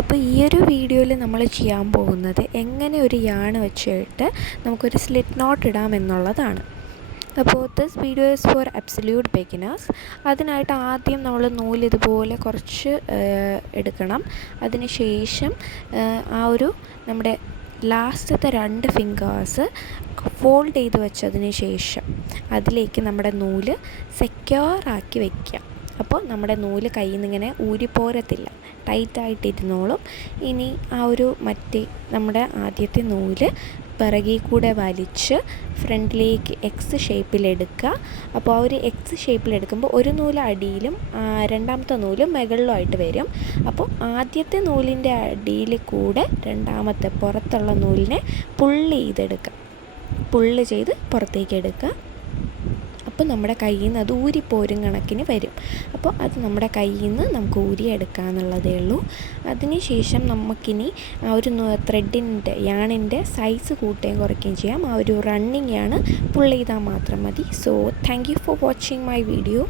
അപ്പോൾ ഈ ഒരു വീഡിയോയിൽ നമ്മൾ ചെയ്യാൻ പോകുന്നത് എങ്ങനെ ഒരു യാൺ വെച്ചിട്ട് നമുക്കൊരു സ്ലിറ്റ് നോട്ട് ഇടാം എന്നുള്ളതാണ്. അപ്പോൾ this video is for absolute beginners. അതിനായിട്ട് ആദ്യം നമ്മൾ നൂല് ഇതുപോലെ കുറച്ച് എടുക്കണം. അതിന് ശേഷം ആ ഒരു നമ്മുടെ ലാസ്റ്റത്തെ 2 ഫിംഗേഴ്സ് ഫോൾഡ് ചെയ്ത് വെച്ചതിന് ശേഷം അതിലേക്ക് നമ്മുടെ നൂല് സെക്യൂറാക്കി വയ്ക്കുക. അപ്പോൾ നമ്മുടെ നൂല് കയ്യിൽ നിന്ന് ഇങ്ങനെ ഊരിപ്പോരത്തില്ല, ടൈറ്റായിട്ടിരുന്നോളും. ഇനി ആ ഒരു നമ്മുടെ ആദ്യത്തെ നൂല് പിറകിൽ കൂടെ വലിച്ച് ഫ്രണ്ടിലേക്ക് എക്സ് ഷേപ്പിലെടുക്കുക. അപ്പോൾ ആ ഒരു എക്സ് ഷേപ്പിലെടുക്കുമ്പോൾ ഒരു നൂല് അടിയിലും രണ്ടാമത്തെ നൂല് മുകളിലുമായിട്ട് വരും. അപ്പോൾ ആദ്യത്തെ നൂലിൻ്റെ അടിയിൽ കൂടെ രണ്ടാമത്തെ പുറത്തുള്ള നൂലിനെ പുള്ള് ചെയ്ത് പുറത്തേക്ക് എടുക്കുക. അപ്പോൾ നമ്മുടെ കയ്യിൽ നിന്ന് അത് ഊരിപ്പോരും കണക്കിന് വരും. അപ്പോൾ അത് നമ്മുടെ കയ്യിൽ നിന്ന് നമുക്ക് ഊരിയെടുക്കുക എന്നുള്ളതേ ഉള്ളൂ. അതിനുശേഷം നമുക്കിനി ആ ഒരു യാണിൻ്റെ സൈസ് കൂട്ടുകയും കുറയ്ക്കുകയും ചെയ്യാം. ആ ഒരു റണ്ണിങ് യാണ് പുള്ള് ചെയ്താൽ മാത്രം മതി. So thank you for watching my video.